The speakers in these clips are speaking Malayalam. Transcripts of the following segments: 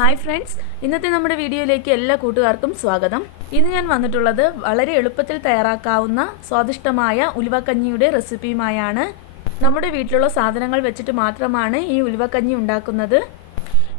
ഹായ് ഫ്രണ്ട്സ് ഇന്നത്തെ നമ്മുടെ വീഡിയോയിലേക്ക് എല്ലാ കൂട്ടുകാർക്കും സ്വാഗതം. ഇന്ന് ഞാൻ വന്നിട്ടുള്ളത് വളരെ എളുപ്പത്തിൽ തയ്യാറാക്കാവുന്ന സ്വാദിഷ്ടമായ ഉലുവക്കഞ്ഞിയുടെ റെസിപ്പിയുമായാണ്. നമ്മുടെ വീട്ടിലുള്ള സാധനങ്ങൾ വെച്ചിട്ട് മാത്രമാണ് ഈ ഉലുവക്കഞ്ഞി ഉണ്ടാക്കുന്നത്.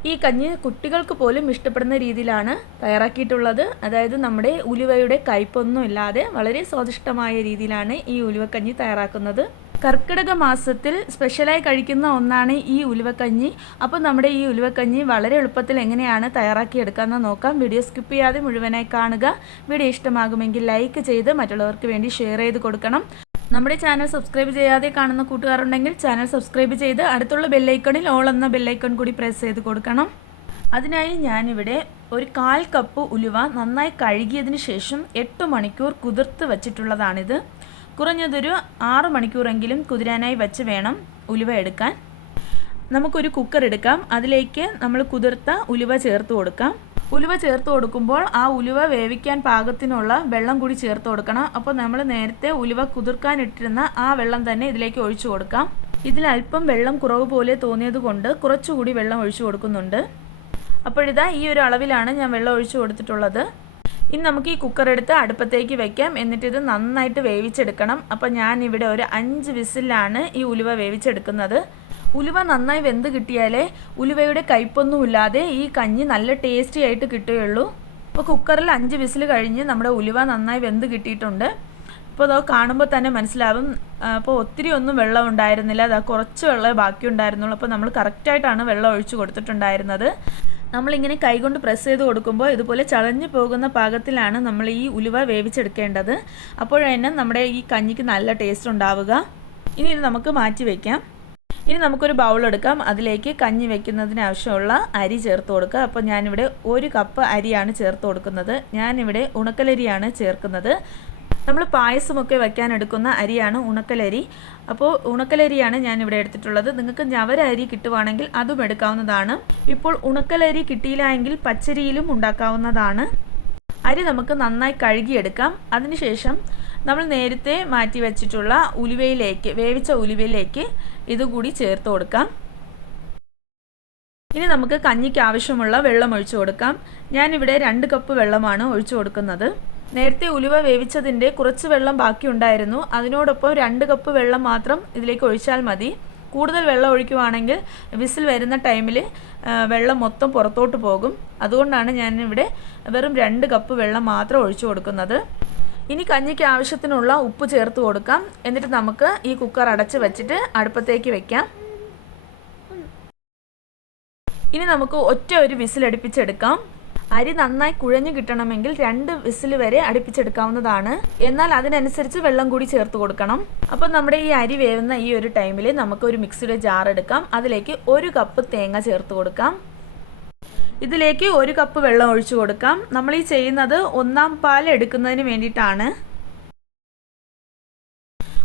ഈ കഞ്ഞി കുട്ടികൾക്ക് പോലും ഇഷ്ടപ്പെടുന്ന രീതിയിലാണ് തയ്യാറാക്കിയിട്ടുള്ളത്. അതായത് നമ്മുടെ ഉലുവയുടെ കയ്പൊന്നും ഇല്ലാതെ വളരെ സ്വാദിഷ്ടമായ രീതിയിലാണ് ഈ ഉലുവക്കഞ്ഞി തയ്യാറാക്കുന്നത്. കർക്കിടക മാസത്തിൽ സ്പെഷ്യലായി കഴിക്കുന്ന ഒന്നാണ് ഈ ഉലുവക്കഞ്ഞി. അപ്പോൾ നമ്മുടെ ഈ ഉലുവക്കഞ്ഞി വളരെ എളുപ്പത്തിൽ എങ്ങനെയാണ് തയ്യാറാക്കി എടുക്കാമെന്ന് നോക്കാം. വീഡിയോ സ്കിപ്പ് ചെയ്യാതെ മുഴുവനായി കാണുക. വീഡിയോ ഇഷ്ടമാകുമെങ്കിൽ ലൈക്ക് ചെയ്ത് മറ്റുള്ളവർക്ക് വേണ്ടി ഷെയർ ചെയ്ത് കൊടുക്കണം. നമ്മുടെ ചാനൽ സബ്സ്ക്രൈബ് ചെയ്യാതെ കാണുന്ന കൂട്ടുകാരുണ്ടെങ്കിൽ ചാനൽ സബ്സ്ക്രൈബ് ചെയ്ത് അടുത്തുള്ള ബെല്ലൈക്കണിൽ ഓൾ എന്ന ബെല്ലൈക്കൺ കൂടി പ്രസ് ചെയ്ത് കൊടുക്കണം. അതിനായി ഞാനിവിടെ ഒരു കാൽ കപ്പ് ഉലുവ നന്നായി കഴുകിയതിന് ശേഷം എട്ട് മണിക്കൂർ കുതിർത്ത് വച്ചിട്ടുള്ളതാണിത്. കുറഞ്ഞതൊരു ആറ് മണിക്കൂറെങ്കിലും കുതിരാനായി വെച്ച് വേണം ഉലുവ എടുക്കാൻ. നമുക്കൊരു കുക്കർ എടുക്കാം. അതിലേക്ക് നമ്മൾ കുതിർത്ത ഉലുവ ചേർത്ത് കൊടുക്കാം. ഉലുവ ചേർത്ത് കൊടുക്കുമ്പോൾ ആ ഉലുവ വേവിക്കാൻ പാകത്തിനുള്ള വെള്ളം കൂടി ചേർത്ത് കൊടുക്കണം. അപ്പോൾ നമ്മൾ നേരത്തെ ഉലുവ കുതിർക്കാനിട്ടിരുന്ന ആ വെള്ളം തന്നെ ഇതിലേക്ക് ഒഴിച്ചു കൊടുക്കാം. ഇതിൽ അല്പം വെള്ളം കുറവ് പോലെ തോന്നിയത് കൊണ്ട് കുറച്ചുകൂടി വെള്ളം ഒഴിച്ചു കൊടുക്കുന്നുണ്ട്. അപ്പോഴിതാ ഈ ഒരു അളവിലാണ് ഞാൻ വെള്ളം ഒഴിച്ചു കൊടുത്തിട്ടുള്ളത്. ഇനി നമുക്ക് ഈ കുക്കർ എടുത്ത് അടുപ്പത്തേക്ക് വെക്കാം. എന്നിട്ട് ഇത് നന്നായിട്ട് വേവിച്ചെടുക്കണം. അപ്പോൾ ഞാൻ ഇവിടെ ഒരു അഞ്ച് വിസിലാണ് ഈ ഉലുവ വേവിച്ചെടുക്കുന്നത്. ഉലുവ നന്നായി വെന്ത് കിട്ടിയാലേ ഉലുവയുടെ കയ്പൊന്നുമില്ലാതെ ഈ കഞ്ഞി നല്ല ടേസ്റ്റി ആയിട്ട് കിട്ടുകയുള്ളൂ. അപ്പോൾ കുക്കറിൽ അഞ്ച് വിസിൽ കഴിഞ്ഞ് നമ്മുടെ ഉലുവ നന്നായി വെന്ത് കിട്ടിയിട്ടുണ്ട്. അപ്പോൾ അതോ കാണുമ്പോൾ തന്നെ മനസ്സിലാവും. അപ്പോൾ ഒത്തിരി ഒന്നും വെള്ളം ഉണ്ടായിരുന്നില്ല. അതാ കുറച്ച് വെള്ളമേ ബാക്കി ഉണ്ടായിരുന്നുള്ളൂ അപ്പോൾ നമ്മൾ കറക്റ്റായിട്ടാണ് വെള്ളം ഒഴിച്ചു കൊടുത്തിട്ടുണ്ടായിരുന്നത്. നമ്മളിങ്ങനെ കൈകൊണ്ട് പ്രസ് ചെയ്ത് കൊടുക്കുമ്പോൾ ഇതുപോലെ ചളഞ്ഞു പോകുന്ന പാകത്തിലാണ് നമ്മൾ ഈ ഉലുവ വേവിച്ചെടുക്കേണ്ടത്. അപ്പോഴന്നെ നമ്മുടെ ഈ കഞ്ഞിക്ക് നല്ല ടേസ്റ്റ് ഉണ്ടാവുക. ഇനി ഇത് നമുക്ക് മാറ്റി വയ്ക്കാം ഇനി നമുക്കൊരു ബൗൾ എടുക്കാം. അതിലേക്ക് കഞ്ഞി വെക്കുന്നതിന് ആവശ്യമുള്ള അരി ചേർത്ത് കൊടുക്കുക. അപ്പോൾ ഞാനിവിടെ ഒരു കപ്പ് അരിയാണ് ചേർത്ത് കൊടുക്കുന്നത്. ഞാനിവിടെ ഉണക്കലരിയാണ് ചേർക്കുന്നത്. നമ്മൾ പായസമൊക്കെ വയ്ക്കാൻ എടുക്കുന്ന അരിയാണ് ഉണക്കലരി. അപ്പോൾ ഉണക്കലരിയാണ് ഞാൻ ഇവിടെ എടുത്തിട്ടുള്ളത്. നിങ്ങൾക്ക് ഞവര അരി കിട്ടുവാണെങ്കിൽ അതും എടുക്കാവുന്നതാണ്. ഇപ്പോൾ ഉണക്കലരി കിട്ടിയില്ല പച്ചരിയിലും ഉണ്ടാക്കാവുന്നതാണ്. അരി നമുക്ക് നന്നായി കഴുകിയെടുക്കാം. അതിനുശേഷം നമ്മൾ നേരത്തെ മാറ്റി വെച്ചിട്ടുള്ള ഉലുവയിലേക്ക് വേവിച്ച ഉലുവയിലേക്ക് ഇതുകൂടി ചേർത്ത് കൊടുക്കാം. ഇനി നമുക്ക് കഞ്ഞിക്ക് ആവശ്യമുള്ള വെള്ളം ഒഴിച്ചു കൊടുക്കാം. ഞാനിവിടെ രണ്ട് കപ്പ് വെള്ളമാണ് ഒഴിച്ചു കൊടുക്കുന്നത്. നേരത്തെ ഉലുവ വേവിച്ചതിന്റെ കുറച്ച് വെള്ളം ബാക്കിയുണ്ടായിരുന്നു. അതിനോടൊപ്പം രണ്ട് കപ്പ് വെള്ളം മാത്രം ഇതിലേക്ക് ഒഴിച്ചാൽ മതി. കൂടുതൽ വെള്ളം ഒഴിക്കുവാണെങ്കിൽ വിസിൽ വരുന്ന ടൈമിൽ വെള്ളം മൊത്തം പുറത്തോട്ട് പോകും. അതുകൊണ്ടാണ് ഞാനിവിടെ വെറും രണ്ട് കപ്പ് വെള്ളം മാത്രം ഒഴിച്ചു കൊടുക്കുന്നത്. ഇനി കഞ്ഞിക്ക് ആവശ്യത്തിനുള്ള ഉപ്പ് ചേർത്ത് കൊടുക്കാം. എന്നിട്ട് നമുക്ക് ഈ കുക്കർ അടച്ച് വെച്ചിട്ട് അടുപ്പത്തേക്ക് വെക്കാം. ഇനി നമുക്ക് ഒറ്റ ഒരു വിസിൽ അടുപ്പിച്ചെടുക്കാം അരി നന്നായി കുഴഞ്ഞു കിട്ടണമെങ്കിൽ രണ്ട് വിസിൽ വരെ അടുപ്പിച്ചെടുക്കാവുന്നതാണ്. എന്നാൽ അതിനനുസരിച്ച് വെള്ളം കൂടി ചേർത്ത് കൊടുക്കണം. അപ്പോൾ നമ്മുടെ ഈ അരി വേവുന്ന ഈ ഒരു ടൈമിൽ നമുക്ക് ഒരു മിക്സിയുടെ ജാർ എടുക്കാം. അതിലേക്ക് ഒരു കപ്പ് തേങ്ങ ചേർത്ത് കൊടുക്കാം. ഇതിലേക്ക് ഒരു കപ്പ് വെള്ളം ഒഴിച്ചു കൊടുക്കാം. നമ്മൾ ഈ ചെയ്യുന്നത് ഒന്നാം പാൽ എടുക്കുന്നതിന് വേണ്ടിയിട്ടാണ്.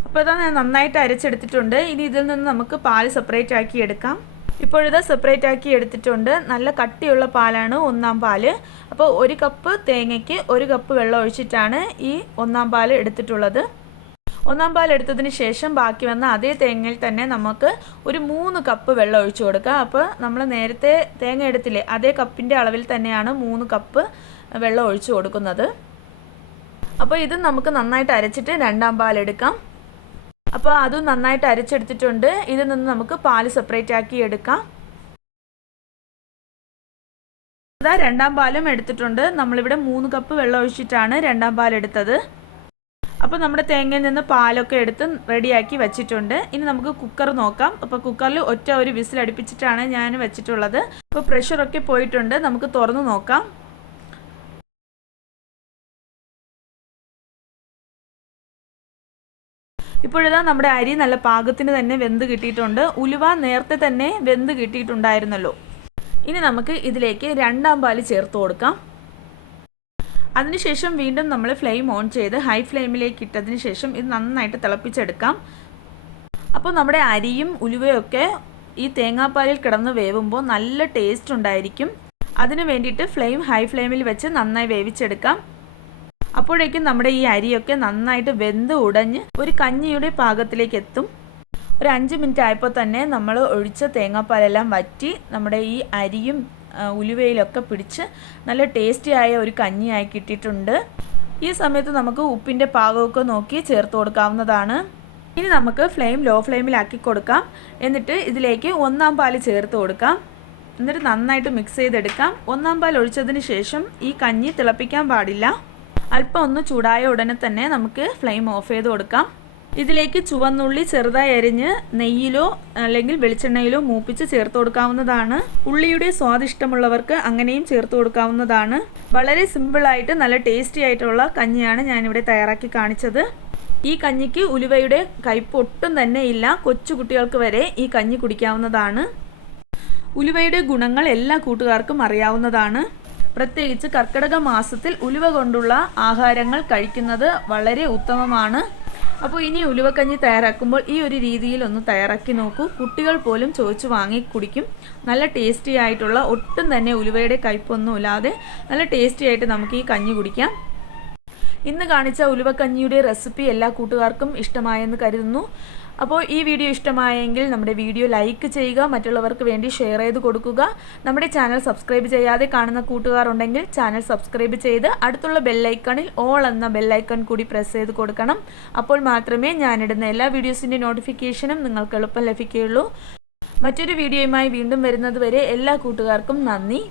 അപ്പോൾ ഇതാ നന്നായിട്ട് അരച്ചെടുത്തിട്ടുണ്ട്. ഇനി ഇതിൽ നിന്ന് നമുക്ക് പാൽ സെപ്പറേറ്റ് ആക്കി എടുക്കാം. ഇപ്പോഴിത് സെപ്പറേറ്റ് ആക്കി എടുത്തിട്ടുണ്ട്. നല്ല കട്ടിയുള്ള പാലാണ് ഒന്നാം പാൽ. അപ്പോൾ ഒരു കപ്പ് തേങ്ങയ്ക്ക് ഒരു കപ്പ് വെള്ളം ഒഴിച്ചിട്ടാണ് ഈ ഒന്നാം പാൽ എടുത്തിട്ടുള്ളത്. ഒന്നാം പാൽ എടുത്തതിന് ശേഷം ബാക്കി വന്ന അതേ തേങ്ങയിൽ തന്നെ നമുക്ക് ഒരു മൂന്ന് കപ്പ് വെള്ളം ഒഴിച്ചു കൊടുക്കാം. അപ്പോൾ നമ്മൾ നേരത്തെ തേങ്ങ എടുത്തില്ലേ അതേ കപ്പിന്റെ അളവിൽ തന്നെയാണ് മൂന്ന് കപ്പ് വെള്ളം ഒഴിച്ചു കൊടുക്കുന്നത്. അപ്പോൾ ഇത് നമുക്ക് നന്നായിട്ട് അരച്ചിട്ട് രണ്ടാം പാൽ എടുക്കാം. അപ്പോൾ അതും നന്നായിട്ട് അരച്ചെടുത്തിട്ടുണ്ട്. ഇതിൽ നിന്ന് നമുക്ക് പാൽ സെപ്പറേറ്റ് ആക്കി എടുക്കാം. അതാ രണ്ടാം പാലും എടുത്തിട്ടുണ്ട്. നമ്മളിവിടെ മൂന്ന് കപ്പ് വെള്ളം ഒഴിച്ചിട്ടാണ് രണ്ടാം പാൽ എടുത്തത്. അപ്പോൾ നമ്മുടെ തേങ്ങയിൽ നിന്ന് പാലൊക്കെ എടുത്ത് റെഡിയാക്കി വെച്ചിട്ടുണ്ട്. ഇനി നമുക്ക് കുക്കർ നോക്കാം. അപ്പോൾ കുക്കറിൽ ഒറ്റ ഒരു വിസിൽ അടുപ്പിച്ചിട്ടാണ് ഞാൻ വെച്ചിട്ടുള്ളത്. അപ്പോൾ പ്രഷറൊക്കെ പോയിട്ടുണ്ട്. നമുക്ക് തുറന്ന് നോക്കാം. ഇപ്പോഴിതാ നമ്മുടെ അരി നല്ല പാകത്തിന് തന്നെ വെന്ത് കിട്ടിയിട്ടുണ്ട്. ഉലുവ നേരത്തെ തന്നെ വെന്ത് കിട്ടിയിട്ടുണ്ടായിരുന്നല്ലോ. ഇനി നമുക്ക് ഇതിലേക്ക് രണ്ടാം പാൽ ചേർത്ത് കൊടുക്കാം. അതിനുശേഷം വീണ്ടും നമ്മൾ ഫ്ലെയിം ഓൺ ചെയ്ത് ഹൈ ഫ്ലെയിമിലേക്ക് ഇട്ടതിന് ശേഷം ഇത് നന്നായിട്ട് തിളപ്പിച്ചെടുക്കാം. അപ്പോൾ നമ്മുടെ അരിയും ഉലുവയൊക്കെ ഈ തേങ്ങാപ്പാലിൽ കിടന്ന് വേവുമ്പോൾ നല്ല ടേസ്റ്റ് ഉണ്ടായിരിക്കും. അതിന് വേണ്ടിയിട്ട് ഫ്ലെയിം ഹൈ ഫ്ലെയിമിൽ വെച്ച് നന്നായി വേവിച്ചെടുക്കാം. അപ്പോഴേക്കും നമ്മുടെ ഈ അരിയൊക്കെ നന്നായിട്ട് വെന്ത് ഉടഞ്ഞ് ഒരു കഞ്ഞിയുടെ പാകത്തിലേക്ക് എത്തും. ഒരു അഞ്ച് മിനിറ്റ് ആയപ്പോൾ തന്നെ നമ്മൾ ഒഴിച്ച തേങ്ങാപ്പാലെല്ലാം വറ്റി നമ്മുടെ ഈ അരിയും ഉലുവയിലൊക്കെ പിടിച്ച് നല്ല ടേസ്റ്റിയായ ഒരു കഞ്ഞിയായി കിട്ടിയിട്ടുണ്ട്. ഈ സമയത്ത് നമുക്ക് ഉപ്പിന്റെ പാകമൊക്കെ നോക്കി ചേർത്ത് കൊടുക്കാവുന്നതാണ്. ഇനി നമുക്ക് ഫ്ലെയിം ലോ ഫ്ലെയിമിലാക്കി കൊടുക്കാം. എന്നിട്ട് ഇതിലേക്ക് ഒന്നാം പാൽ ചേർത്ത് കൊടുക്കാം. എന്നിട്ട് നന്നായിട്ട് മിക്സ് ചെയ്തെടുക്കാം. ഒന്നാം പാൽ ഒഴിച്ചതിന് ശേഷം ഈ കഞ്ഞി തിളപ്പിക്കാൻ പാടില്ല. അല്പം ഒന്ന് ചൂടായ ഉടനെ തന്നെ നമുക്ക് ഫ്ലെയിം ഓഫ് ചെയ്ത് കൊടുക്കാം. ഇതിലേക്ക് ചുവന്നുള്ളി ചെറുതായി അരിഞ്ഞ് നെയ്യിലോ അല്ലെങ്കിൽ വെളിച്ചെണ്ണയിലോ മൂപ്പിച്ച് ചേർത്ത് കൊടുക്കാവുന്നതാണ്. ഉള്ളിയുടെ സ്വാദിഷ്ടമുള്ളവർക്ക് അങ്ങനെയും ചേർത്ത് കൊടുക്കാവുന്നതാണ്. വളരെ സിമ്പിളായിട്ട് നല്ല ടേസ്റ്റി ആയിട്ടുള്ള കഞ്ഞിയാണ് ഞാനിവിടെ തയ്യാറാക്കി കാണിച്ചത്. ഈ കഞ്ഞിക്ക് ഉലുവയുടെ കയ്പ് ഒട്ടും തന്നെ ഇല്ല. കൊച്ചു കുട്ടികൾക്ക് വരെ ഈ കഞ്ഞി കുടിക്കാവുന്നതാണ്. ഉലുവയുടെ ഗുണങ്ങൾ എല്ലാ കൂട്ടുകാർക്കും അറിയാവുന്നതാണ്. പ്രത്യേകിച്ച് കർക്കിടക മാസത്തിൽ ഉലുവ കൊണ്ടുള്ള ആഹാരങ്ങൾ കഴിക്കുന്നത് വളരെ ഉത്തമമാണ്. അപ്പോൾ ഇനി ഉലുവക്കഞ്ഞി തയ്യാറാക്കുമ്പോൾ ഈ ഒരു രീതിയിൽ ഒന്ന് തയ്യാറാക്കി നോക്കൂ. കുട്ടികൾ പോലും ചോദിച്ചു വാങ്ങി കുടിക്കും. നല്ല ടേസ്റ്റി ആയിട്ടുള്ള ഒട്ടും തന്നെ ഉലുവയുടെ കയ്പൊന്നും ഇല്ലാതെ നല്ല ടേസ്റ്റി ആയിട്ട് നമുക്ക് ഈ കഞ്ഞി കുടിക്കാം. ഇന്ന് കാണിച്ച ഉലുവക്കഞ്ഞിയുടെ റെസിപ്പി എല്ലാ കൂട്ടുകാർക്കും ഇഷ്ടമായെന്ന് കരുതുന്നു. അപ്പോൾ ഈ വീഡിയോ ഇഷ്ടമായെങ്കിൽ നമ്മുടെ വീഡിയോ ലൈക്ക് ചെയ്യുക മറ്റുള്ളവർക്ക് വേണ്ടി ഷെയർ ചെയ്ത് കൊടുക്കുക. നമ്മുടെ ചാനൽ സബ്സ്ക്രൈബ് ചെയ്യാതെ കാണുന്ന കൂട്ടുകാരുണ്ടെങ്കിൽ ചാനൽ സബ്സ്ക്രൈബ് ചെയ്ത് അടുത്തുള്ള ബെല്ലൈക്കണിൽ ഓൾ എന്ന ബെല്ലൈക്കൺ കൂടി പ്രസ് ചെയ്ത് കൊടുക്കണം. അപ്പോൾ മാത്രമേ ഞാനിടുന്ന എല്ലാ വീഡിയോസിന്റെ നോട്ടിഫിക്കേഷനും നിങ്ങൾക്ക് എളുപ്പം ലഭിക്കുകയുള്ളൂ. മറ്റൊരു വീഡിയോയുമായി വീണ്ടും വരുന്നതുവരെ എല്ലാ കൂട്ടുകാർക്കും നന്ദി.